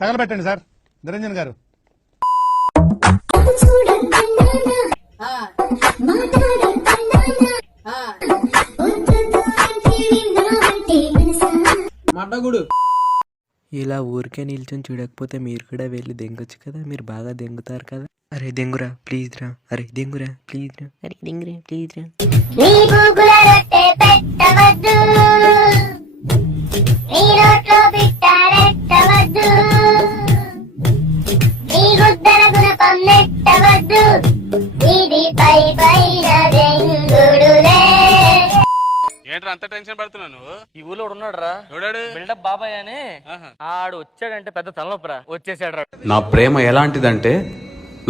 తగలబెట్టండి sir Niranjan గారు. మడ్డగుడు ఇలా ఊరికే నిల్చొని చూడకపోతే మీరు కూడా వెళ్ళి దెంగొచ్చు కదా, మీరు బాగా దెంగుతారు కదా. అరే దెంగురా ప్లీజ్ రా, అరే దెంగురా ప్లీజ్ రా, అరే దెంగురా ప్లీజ్ రా. నీ బూగుల రొట్టె పెట్టవద్దు, నీ నోట్లో పిట్టారెట్టవద్దు, నీ గుద్దల గుణపం నెట్టవద్దు, ఇది పై పైన దెంగుడులే. ఏంట్రా అంత టెన్షన్ పడుతున్నావు నువ్వు? ఈ ఊళ్ళో ఉన్నాడు రా, ఎవడాడు? బిల్డప్ బాబాయ్ అని. ఆడు వచ్చాడంటే పెద్ద తలనొప్పరా, వచ్చేసాడు రా. నా ప్రేమ ఎలాంటిదంటే,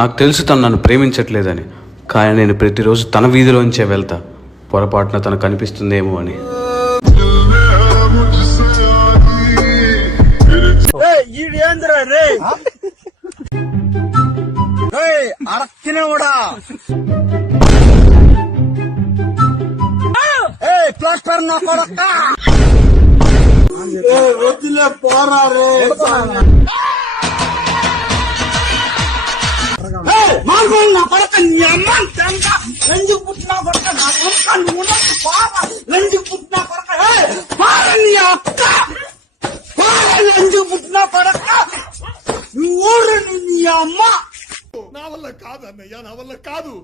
నాకు తెలుసు తను నన్ను ప్రేమించట్లేదని, కానీ నేను ప్రతిరోజు తన వీధిలోంచే వెళ్తా, పొరపాటున తను కనిపిస్తుందేమో అని. ప్లాస్టర్ నా కొడక వదిలే పోరా రే. మాల్గోల్ నా కొడక, నీ అమ్మ లంజు పుట్టినా కొడక, నా కొడక నువ్వు లంజు పుట్టినా కొడక, నీ అక్క లంజు పుట్టినా కొడక, నువ్వు నీ అమ్మ. నా వల్ల కాదు అన్నయ్య, నా వల్ల కాదు.